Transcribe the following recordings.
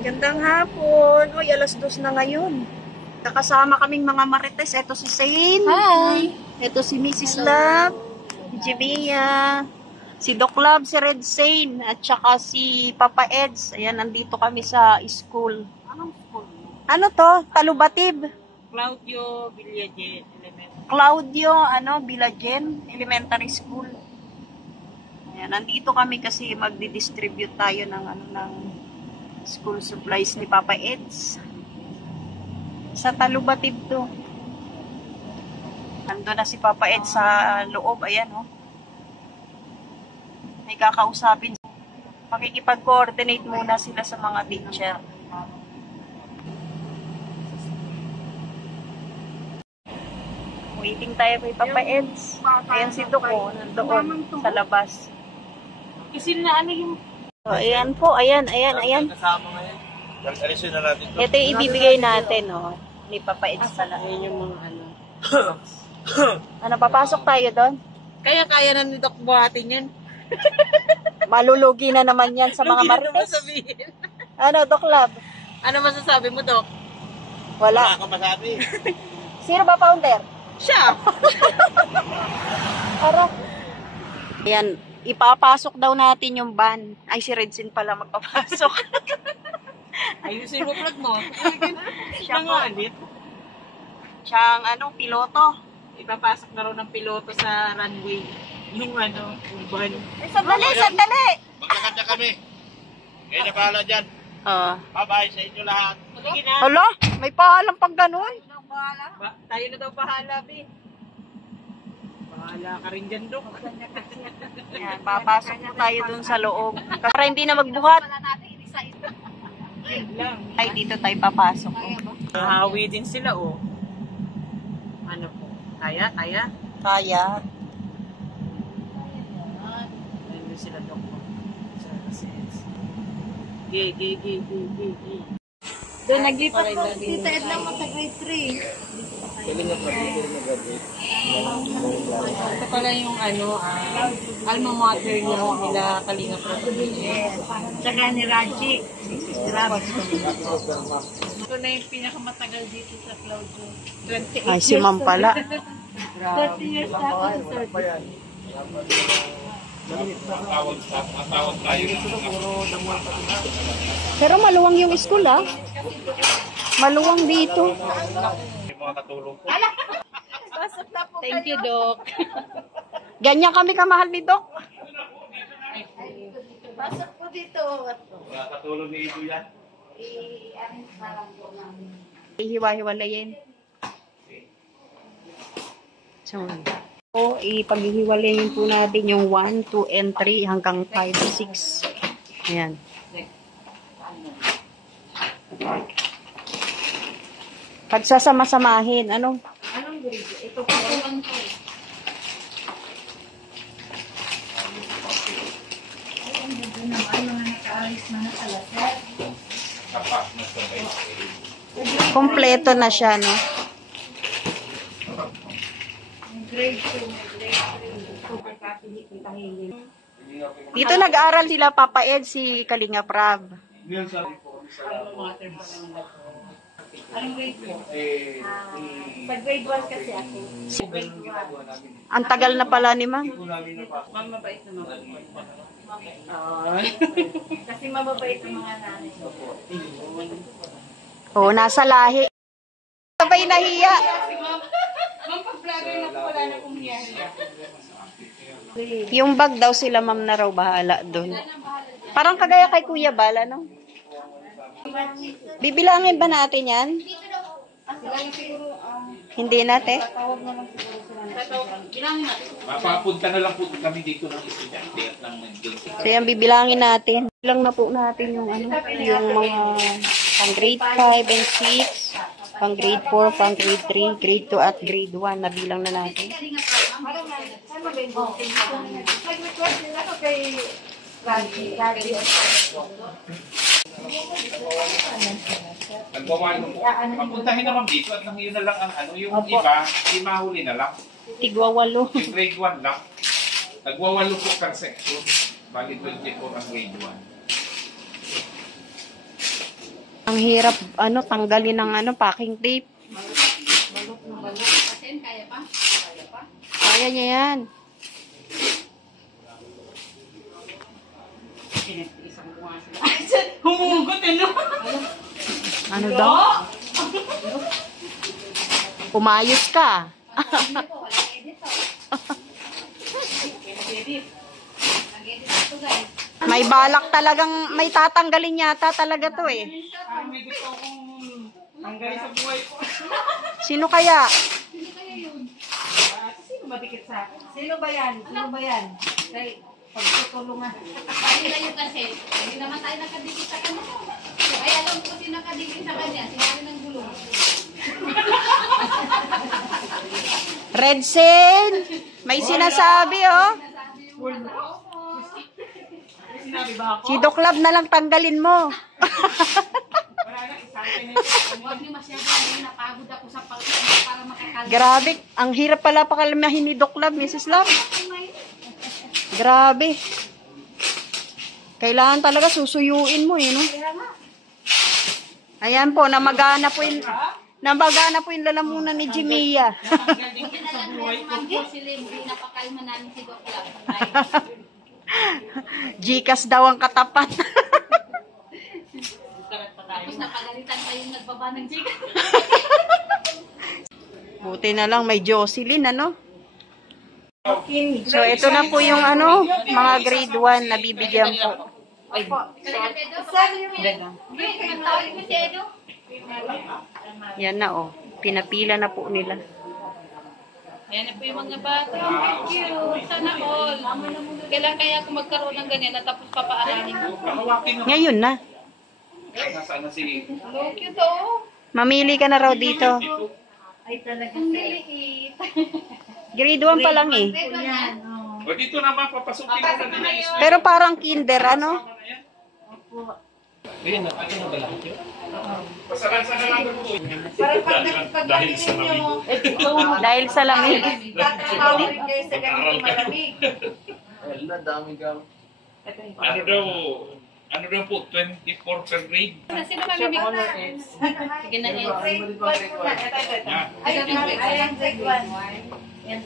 Gandang hapon. Uy, alas 2 na ngayon. Kakasama kaming mga marites. Ito si Sain. Hi! Ito si Mrs. Love. Si Jimia. Si Doc Love, si Red Sain. At saka si Papa Eds. Ayan, nandito kami sa school. Anong school? Ano to? Talubatib. Claudio Villagen Elementary. Claudio, Villagen Elementary School. Ayan, nandito kami kasi magdi-distribute tayo ng school supplies ni Papa Eds. Sa Talubatib to. Nandun na si Papa Eds sa loob. Ayan, oh. May kakausapin. Makikipag-coordinate muna sila sa mga teacher. Waiting tayo kay Papa Eds. Ayan si Doc, oh, nandoon sa labas. Kasi na yung... So, ayan po, ayan. Ito yung ibibigay natin, oh, ni Papa Eds pala. Ayan yung mga Ano, papasok tayo doon? Kaya na ni Doc buhatin yan. Malulugi na naman yan sa mga marites. Ano, Doc Love? Ano masasabi mo, Doc? Wala. Wala akong masabi. Sino ba founder? Siya! Ara. Ayan, ipapasok daw natin yung van. Ay, si Redsin pala magpapasok. Ayusin mo, vlog mo. Siya po. Siyang, piloto. Ipapasok na raw ng piloto sa runway. Yung yung van. Ay, sandali! Maglakad na kami. Kayo na bahala dyan. Bye-bye sa inyo lahat. Sige na. Hala, may paalam pag ganun. Tayo na daw bahala, Bi. Bahala ka rin dyan, Doc. Ayan, papasok po tayo dun sa loob. Para hindi na magbuhat. Ay, dito tayo papasok. Nahawi din sila, oh. Ano po? Kaya? Kaya. Ayun din sila, Doc. Gay. Doon naglipat po. Tita Ed lang sa grade 3. Ito pala yung alma mater nila Kalinga Prab. Yes. Saka ni Raji. Ito na yung pinakamatagal dito sa Claudio. 28 Ay, si Ma'am pala. 30 years na ako sa service. Matawag tayo. Pero maluwang yung school, ah. Maluwang dito. May mga katulong po. Thank you, Doc. Ganyan kami kamahal ni Doc. Pasok po dito. Mga katulong ni Ido yan. Ihiwa-hiwalayin. So, ipaghihiwalayin po natin yung 1, 2, and 3 hanggang 5, 6. Ayan. Pagsasama-samahin. Anong grade? Ito po. kompleto na siya, no? Grade 2. Dito nag-aaral sila Papa Ed, si Kalinga Prab. Anong grade po? Sa grade 1 kasi ako. Ang tagal na pala ni Ma'am. Ma'am, mabait naman. Kasi mababait ang mga nanay. Oo, nasa lahi. Sabay nahiya. Ma'am, pag-vlogger na po, wala na pong hiya-hiya. Yung bag daw sila Ma'am na raw bahala doon. Parang kagaya kay Kuya Bala, no? Bibilangin ba natin yan? Hindi natin. Papunta na lang po kami dito ng estudyante at ng So yan, bibilangin natin. Bilang na po natin yung yung mga pang grade 5 and 6, pang grade 4, pang grade 3, grade 2 at grade 1. Nabilang na natin. Papuntahin naman dito at nang yun na lang ang yung iba, di mahuli na lang. Tigwawalo. Yung grade 1 lang. Nagwawalo po kang section. Bali 24 ang grade 1. Ang hirap, tanggalin ng packing tape. Kaya niya yan. Humugot no? Ano daw? Umayos ka. May balak talagang, may tatanggalin yata talaga to eh. Parang may gusto akong hanggang sa buhay ko. Sino kaya? Sino madikit sa akin? Sino ba yan? Sino ba yan? Kay pagtutulungan. Ay, yun kasi, hindi naman tayo nakadikit sa kanya. Ay, alam ko si nakadikit sa kanya, sinabi ng gulong. Redsen! May sinasabi oh. Sinabi ba ako? Si Doklab na lang tanggalin mo. Wala na, isang Huwag niyo masyado ngayon, napagod ako sa para makakalma. Grabe, ang hirap pala pakalmahin ni Doklab, Mrs. Love. Grabe. Kailangan talaga susuyuin mo no? Ayan po, namagana po yung lalamunan ni Jimia. Hindi na lang naman po si Limby, napakalma namin si Doc Lab. Gcash daw ang katapat. Tapos napagalitan pa yung nagbaba ng chicken. Buti na lang may Jocelyn, So, ito na po yung mga grade 1 na bibigyan po. Yan na, pinapila na po nila. Ayan na po yung mga bata. Thank you. Sana all. Kailan kaya ako magkaroon ng ganyan at tapos papaaraling ko? Pakawakin mo. Ngayon na. Nasaan na si... Hello, cute oh. Mamili ka na raw dito. Ay, talagang liliit. Grade 1 pa lang eh. Yan. O dito naman, papasukin mo na nila yung... Pero parang kinder, Pasalansa na lang po. dahil sa lamig. Dahil sa lamig. Tatawin kayo sa ganito malamig. Ano daw po, 24 per grade? Sino mamimig na? Sige na, Yan.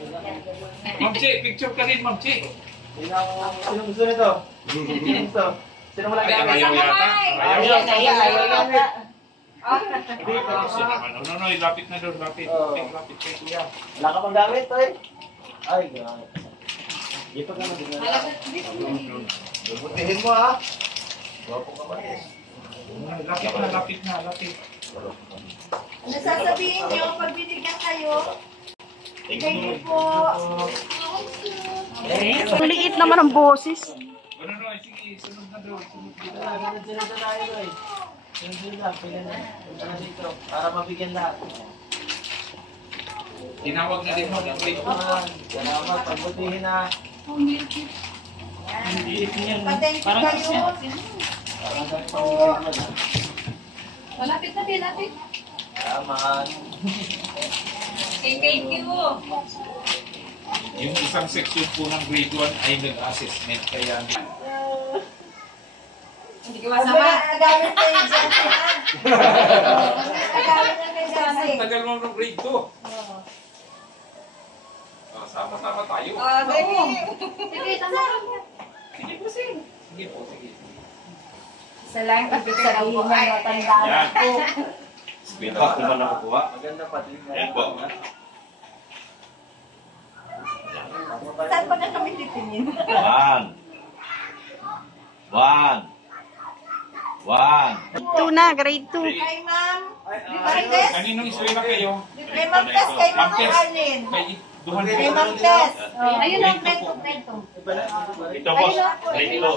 Ma'am Chi, picture ka rin, Ma'am Chi. Sino gusto nito? Sino gusto? Sino mo lang Ay, gamit? ayaw yata. Ayaw yata. No, lapit na doon, lapit. Lapit kay kuya. Wala ka pang gamit, oy. Ay, grabe. Ito ka na din. Butihin mo, ha? Wapo ka ba, eh? Lapit na. Nasasabihin niyo, pag binigyan kayo, thank you po. Ang liit naman ang boses. No, sige, sunod na doon. Sunod na tayo, oy. Sunod na, pila na. Punta na dito, para mabigyan lahat. Tinawag na din mo ng grade 2. Salamat, pagbutihin na. Pa-thank you kayo. Malapit na din natin. Salamat. Thank you. Yung isang section po ng grade 1 ay nag-assessment. Kaya Hindi ko masama. Nagamit na yung Johnson, ha? Nagamit na yung Johnson. tagal mo ng grade 2. Sama-sama tayo. Sige, tama ka. Sige po, sige. Sige po, sige. Isa lang, ibig sabihin ng matandaan Yan. ko. Wait pa, kung ba nakukuha? Maganda pa din. Yan po. Saan pa na kami titingin? Two na, grade 2. Kay ma'am. Marites. Kaninong iswela kayo? Kay ma'am Tess, kay ma'am Arlene. Kay Duhan Kay po. ma'am Tess. Ayun ang kwento. Ito po, grade 2.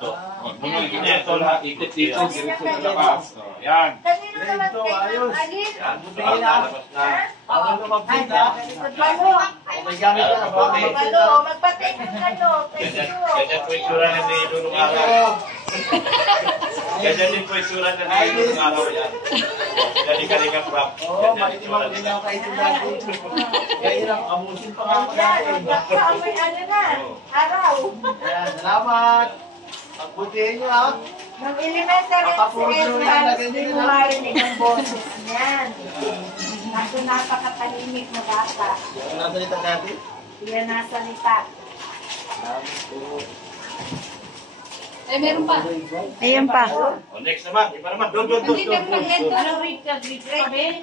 Ito lahat, ikot dito, diretso sa labas. Yan. Kanino naman kay ma'am Arlene? Butihin na. Ako lumabot na. Balo. May gamit ka na ba? Balo. Magpa-thank you kayo. Thank you. Ganyan po itsura na ni Lunong Araw. Ganyan din po itsura na ni Lunong Araw yan. Kali-kalikang rap. Oo, makitimang din ako kayo sa dati. Kaya hirap, amusin pa nga ako Yan, dati. magkakaamoy ano na. Araw. Ayan, salamat. Pagbutihin nyo, ha? Nung elementary hindi mo marinig ang boses niyan. Ako napakatalimik na bata. Nasalita dati? Yan nasalita. Meron pa. Ayun pa. O, next naman. Iba naman. Doon. Hindi ka mag-ento. Anong grade ka? Grade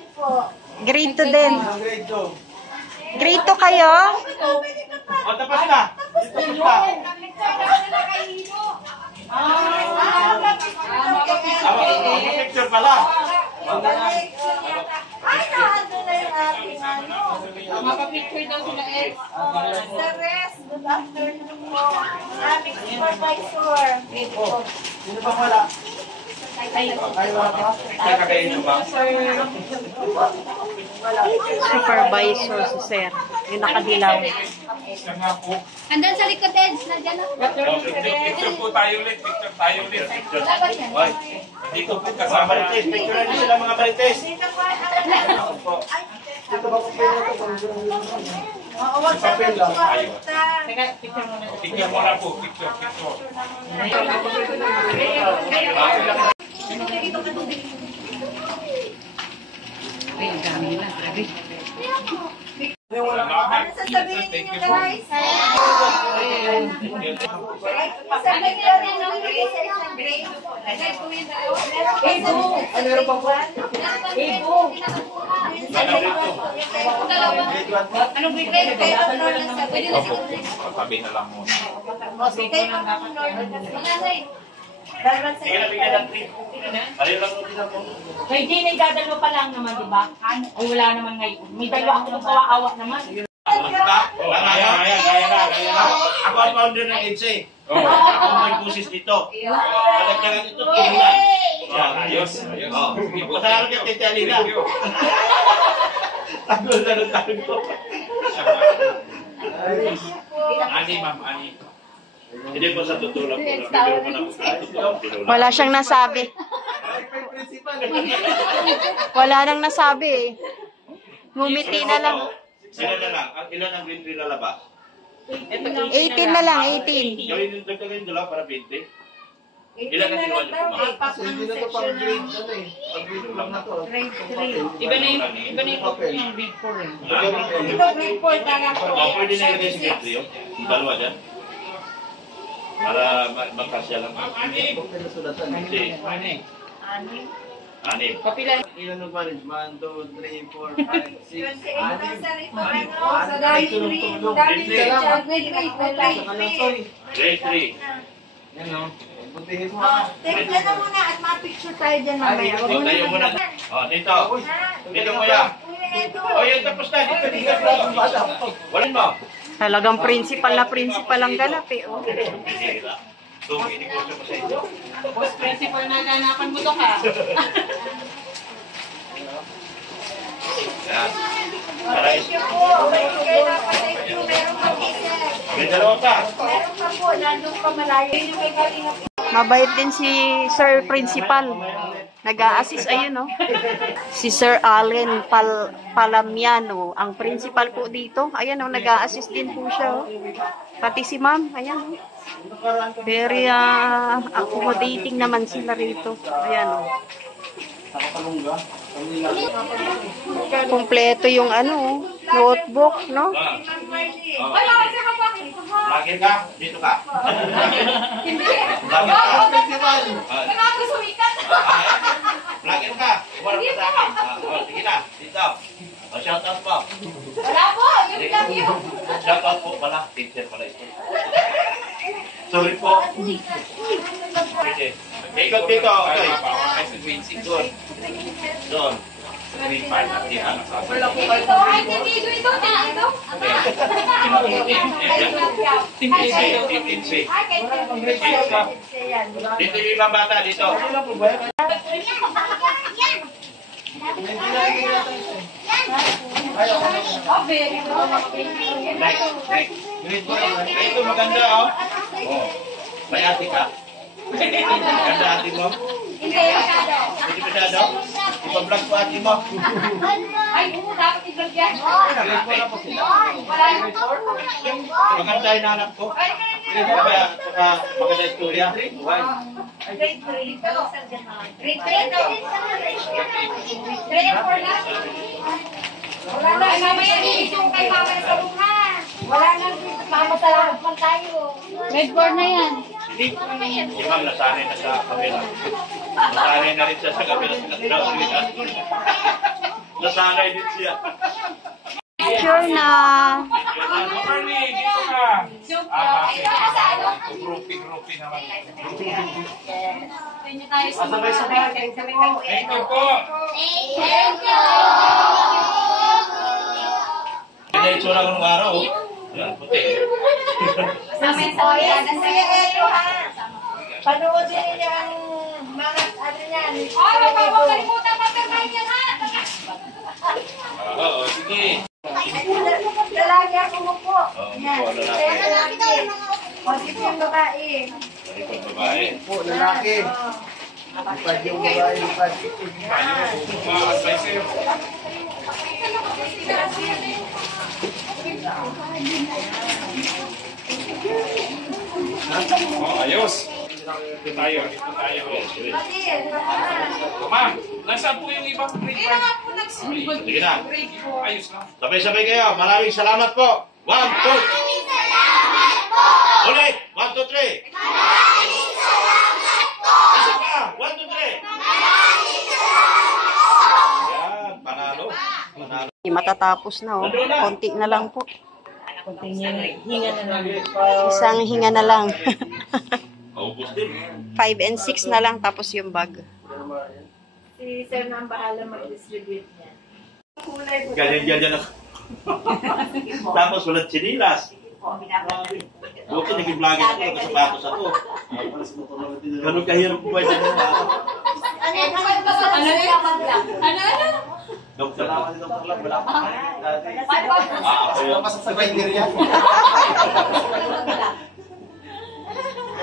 8 po. Grade 2 din. Ang grade 2. Grade 2 kayo? O, tapos na. Tapos na. Picture pala. Ay, naano na yung ating ano. Mapapicture daw sila eh. Sa rest, good afternoon po. Aming supervisor. Sino bang wala? Ay, wala pa. Kakainin ba? Supervisor si Sir. Yung nakadilaw. Andan sa likod, Eds. Nandiyan na. Picture po tayo ulit. Picture tayo ulit. Dapat yan. Oy, Dito po mga kasama marites. Picture niyo sila mga marites. Dito po ang Po. Dito ba kung pwede ito? Oo, wag sa magpapunta. Picture mo na po. Picture. Ano sasabihin ninyo, guys? Sabihin niyo rin nung grade sa isang grade. Meron pa po. Anong grade kayo? Pwede na siguro. Sabi na lang muna. Sige na, bigyan ng treat. Pareho lang din ako. Kay Jenny, dadalo pa lang naman, di ba? Ay, wala naman ngayon. May dalawa ako ng kawa-awa naman. Gaya na. Ako ang founder ng EDSA. Ako ang may busis dito. Kalagdagan ito, kinulan. Yan, ayos. Pasalamat yung Tete Alina. Tago. Ani, ma'am. Ani. Hindi po sa tutulong po. Bibiro ko na po sa tutulong. Wala siyang nasabi. Wala nang nasabi eh. Ngumiti na lang. Sila na lang. Ilan ang grade 3 lalabas? 18 na lang, 18. Gawin yung dagdagan yung dalawa para 20. Ilan ang kinuha niyo po, ma'am? So, hindi na ito pang grade, ano eh. Pang grade lang na to. Iba na yung grade 4 eh. Ito grade 4 na lang po. Pwede na ilagay si grade 3 yun. Yung dalawa dyan. Para magkasya lang. Kung pinasulat Hindi. Anim. Ilan ng management? 1, 2, 3, 4, 5, 6, 28 na sa rito, ano, sa grade 3. Dami siya, grade 3. Grade 3. Yan o. Butihin mo. Tingnan na muna at ma-picture tayo dyan mamaya. O, tayo muna. O, dito. Dito kuya. O, yan tapos na. Dito. Walin mo. Talagang principal ang ganap eh. Oh. Pinira. So, inikosyo mo sa inyo. Boss principal na ganapan mo to ka. Yan. Aray. Thank you po. Kayo na pa, thank you. Meron pa po, sir. May dalawa pa. Meron pa po, nandun pa malayo. Yun yung may kalinga po. Mabait din si Sir Principal. Nag-a-assist, ayun, no? Si Sir Allen Palamiano, ang principal po dito. Ayan, no? Nag-a-assist din po siya, oh. Pati si ma'am, ayan, no? Very accommodating naman sila rito. Ayan, no? Kompleto yung ano, notebook, no? Lagi ka? Dito ka? Lagi ka? Lagi ka? Wala ka sa akin. Sige na. Dito. Shoutout po. Wala po, yun lang yun. Shoutout po pala. Teacher pala ito. Sorry po. Sige. Ikot dito. Okay. Doon. Doon. 3-5 at di anak sa akin. Ito, ay, dito, ito. Ay, Dito yung ibang bata. Dito. Next. Ito maganda, oh. May ate ka? Ganda ate mo? Hindi masyado. Hindi masyado? ipa-vlog ko ate mo. Ay, oo, dapat i-vlog yan. Grade 4 na po sila. Wala yung Maganda yung anak ko. Saka maganda yung istorya. Grade 3. grade 3 daw. Grade 4 na. Wala na. Ay, mamaya iisong kay mama sa luha. Wala na dito. Mamasalamat man tayo. Grade 4 na yan. Si ma'am nasanay na sa kamera. Nasanay na rin siya sa kamera. Nasanay din siya. Sure na. Grupi naman. Sabay-sabay. Thank you po. Kaya itsura ko nung araw. Yan, puti. Panoodin niyo ang mga ano yan. Oh, huwag kalimutan papirmahin yan, ha? Oo, sige. Lalaki ako mo po. Yan. Oo, lalaki. Posip yung babae. Ipag babae. Po, lalaki. Lipad yung babae, lipad. Mga advisor. Oh, ayos. Dito tayo. Ma'am, nasaan po yung ibang grade 5? Sige na. Ayos na. Sabay-sabay kayo. Maraming salamat po. 1, 2. Maraming salamat po. Ulit. 1, 2, 3. Maraming salamat po. Isa pa. 1, 2, 3. Maraming salamat. Yan. Panalo. Panalo. Matatapos na oh. Konti na lang po. Hinga na lang. Isang hinga na lang. Maubos din. 5 and 6 na lang tapos yung bag. Si Sir na ang bahala mag-distribute niya. Kulay po. Ganyan ako. Tapos walang chinilas. Buti naging vlogger ako. Nakasapatos ako. Ganun kahirap po ba yung ano? Doktor. Wala pa. Ako yun. Masasabay niya yan.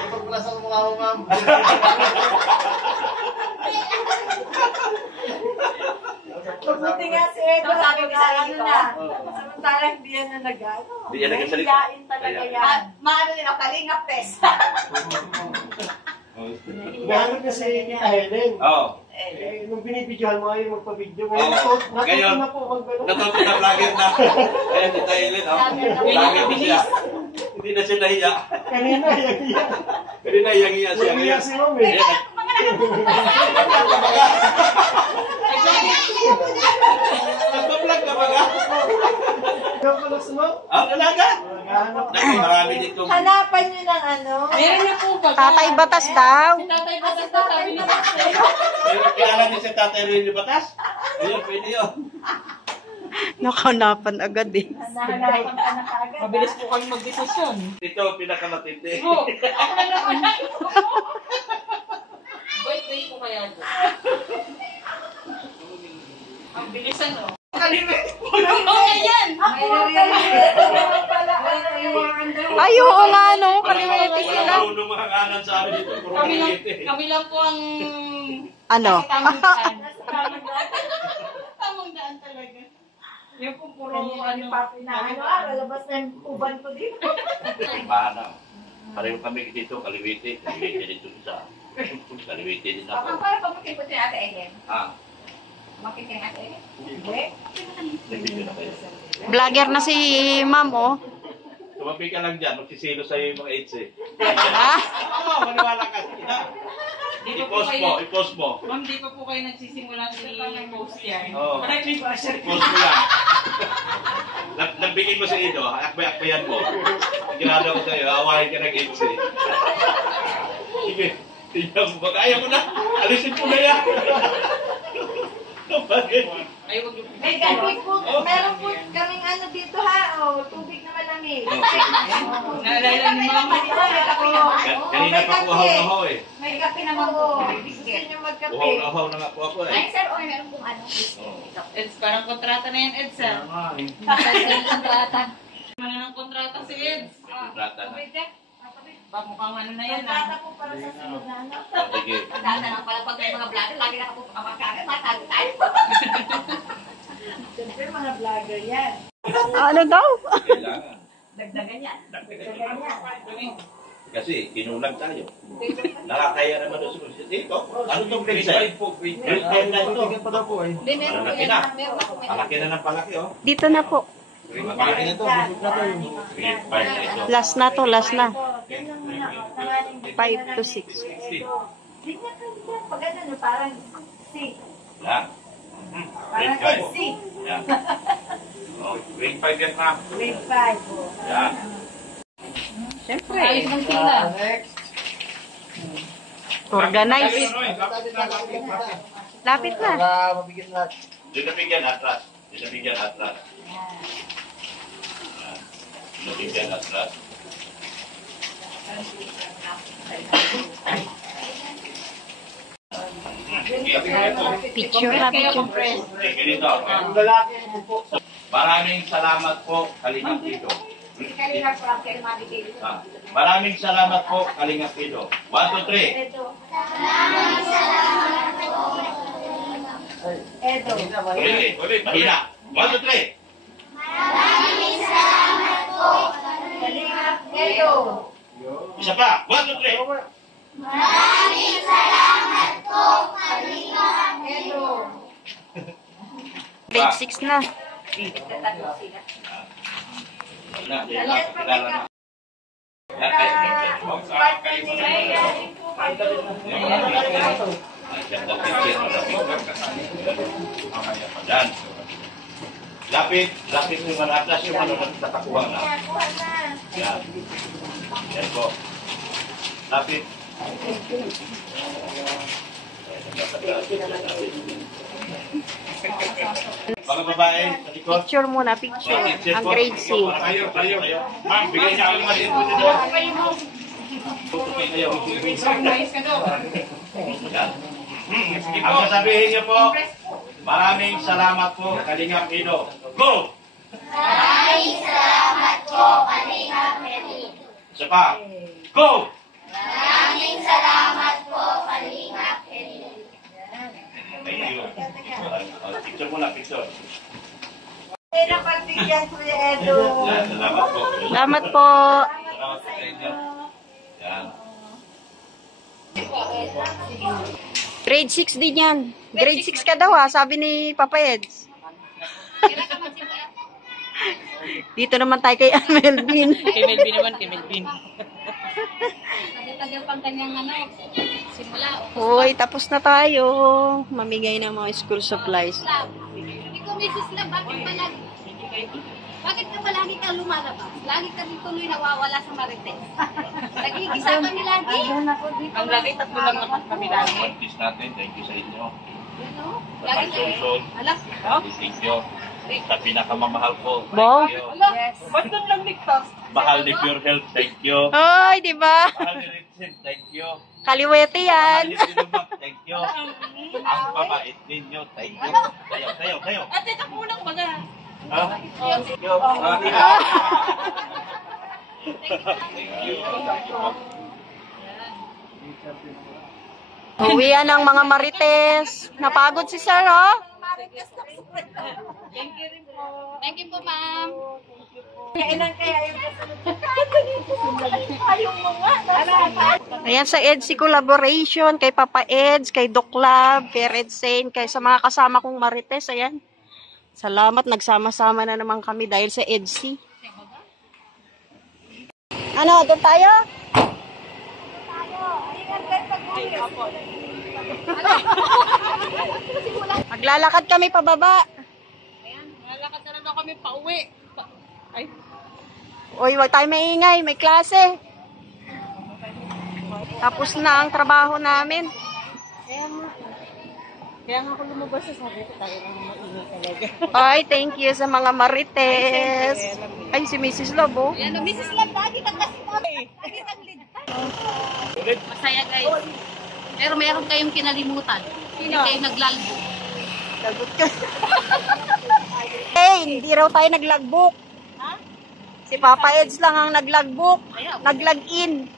Pagpula sa mukha mo, ma'am. Mabuti nga si Edo. Sabi ko sa ano na. Samantala hindi yan na nag-ano. Hindi yan nagkasalita. Nahihiyain talaga yan. Maano nila, kalingap test. Nahanap na si Tita Helen. Oo. Eh, nung binibidyohan mo ayaw magpa-video. Oo. Natuto Ngayon, na po mag-ano. natuto na vlogger na. Kaya si Taylin, oh. Vlogger na siya. Hindi na siya nahiya. Kanina, yan. Kanina iyang-iya siya. Nahiya si Ma'am eh. Nagpa-vlog ka ba ka? Ikaw pala si Ma'am. Ah, talaga? Naghahanap. Naku, marami dito. Hanapan nyo ng ano. Meron na po ba? Tatay Batas daw. Si Tatay Batas na sabi niya. Kilala niyo si Tatay Rini Batas? Ayun, pwede yun. Nakanapan agad eh. Hanapan ka na kaagad. Mabilis po kami mag-desisyon. Ito, pinakamatindi. Oo. Ako na naman. Wait po kaya doon. Ang bilisan, oh. Kalimit po. Oo, yan. Ay, oo nga no. Kalimutin sila. Wala nung mga kanan sa amin dito. Puro maliit eh. Kami lang po ang Ano? tamang daan. Tamang daan talaga. Yung po puro ano. Lalabas na yung uban ko dito. Mahana. Pareho kami dito, kaliwiti. Kaliwiti dito isa. Kaliwiti din ako. Para pamakin po si Ate Ellen. Ah, Pamakin si Ate Ellen. nabidyo na kayo. Vlogger na si ma'am oh. Tumabi ka lang dyan, magsisilo sa'yo yung mga AIDS eh. Ah? Oo, maniwala ka. I-post mo. Ma'am, di pa po kayo nagsisimula i-post yan. Oo. Parang may basher. I-post mo lang. Nagbigay mo sa Ido, akbay-akbayan mo. Ginagawa ko sa'yo, awahin ka ng AIDS eh. Sige, tingnan mo. Kaya mo na. Alisin ko na yan. Ay, wag yung May gabi po. Meron po kaming ano dito ha. O, tubig na malamig. naalala ni Mama. Kanina pa ko uhaw-uhaw eh. May kape naman po. Gusto nyo magkape. Uhaw-uhaw na nga po ako eh. Sir, o meron pong ano. Eds, parang kontrata na yan, Eds, ha? Kontrata. Ano ng kontrata si Eds? Kontrata na. Mukhang ano na yan Nagtata po para sa sunod na ano. Sige. Data lang pala pag may mga vlogger, lagi nakapupakamakakit, matago tayo. Siyempre, mga vlogger yan. Ano daw? Kailangan. Dagdagan yan. Kasi kinulang tayo. Nakakaya naman doon sa dito. Ano itong grade 5 po? Grade 5 na ito. Tingnan pa daw po eh. Hindi, meron po Malaki yan. na. Meron ako. Malaki na ng palaki, oh. Dito na po. Malaki na to. Busog na to. Grade 5 na ito. Last na to, last na. Yan lang muna. Tangaling 5 to 6. Ganyan ka dyan. Pag ano, parang C. Yan. Parang Grade 5. C. Yan. Oh, grade 5 yan, ma'am. Grade 5 po. Yan. Siyempre. Ayos ng sila. Next. Organize. Lapit na. Para mabigyan lahat. Dinabigyan atras. Dinabigyan atras. Dinabigyan atras. Picture na, picture. Ganito. Lalaki po. Maraming salamat po, Kalingap Ido. Kalingap po ang mabigay. Maraming salamat po, Kalingap Ido. 1, 2, 3. Edo. Ulit. Mahina. 1, 2, 3. Kalingap Edo. Isa pa. 1, 2, 3. Edo. Grade 6 na. Kilala na. Yan. Lapit mo yung atlas yung ano na tatakuha na. Kuha na. Yan. Yan po. Lapit. Mga babae, sa likod. Picture muna, picture. Ang grade 6. Tayo. Ma'am, bigay niya ako naman dito dito. Tutukin kayo. Yan. Ang sasabihin niyo po, maraming salamat po, Kalingap Ido. Go! Maraming salamat po, Kalingap Edo. Isa pa. Go! Maraming salamat po, Kalingap Edo. Thank you. Picture muna, picture. Hindi na pagbigyan, Kuya Edo. Yan, salamat po. Salamat po. Salamat po sa inyo. Yan. Grade 6 din yan. Grade 6 ka daw ha, sabi ni Papa Eds. Dito naman tayo kay Melvin. Kay Melvin naman, kay Melvin. Tagal pang kanyang simula. Hoy, tapos na tayo. Mamigay ng mga school supplies. Hindi ko Mrs. Love, bakit ka palagi ka lumalabas? Lagi ka din tuloy nawawala sa Marites. Nagigisa kami lagi. Ang lagi, tatlo lang naman kami lagi. Practice natin. Thank you sa inyo. Sa Lagi kami. pagsusod. Alas, Thank you. Sa pinakamamahal ko. Bo? Thank you. Ba't doon lang ligtas? Mahal ni Pure Health. Thank you. Hoy, di ba? Mahal ni Richard. Thank you. Kaliwete yan. Mahal ni Sinumak. Thank you. Ang babait ninyo. Thank you. Tayo. Ate, ito po unang baga. Ha? Thank you. Thank you. Uwian ng mga marites. Napagod si Sir, oh. thank you po, ma'am. Kailan kaya yung ayong mga Ayan sa EDSI collaboration, kay Papa Eds, kay Doc Lab, kay Red Saint, kay sa mga kasama kong marites. Ayan. Salamat, nagsama-sama na naman kami dahil sa EDSI. Ano, doon tayo? Maglalakad kami pababa. Ayan, nalakad na lang kami pa uwi. Ay, Uy, wag tayo maingay, may klase. Tapos na ang trabaho namin. kaya nga ako lumabas sa sabi ko tayo lang maingay talaga. Ay, thank you sa mga marites. Ay, si Mrs. Lobo. Yan, Mrs. Love, lagi kang kasi masaya guys. Pero meron kayong kinalimutan. Hindi kayo naglalbo. Lagot ka. Hey, hindi raw tayo naglagbok. Si Papa Eds lang ang naglagbok. Naglag-in.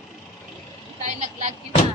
tayo nag-lunch.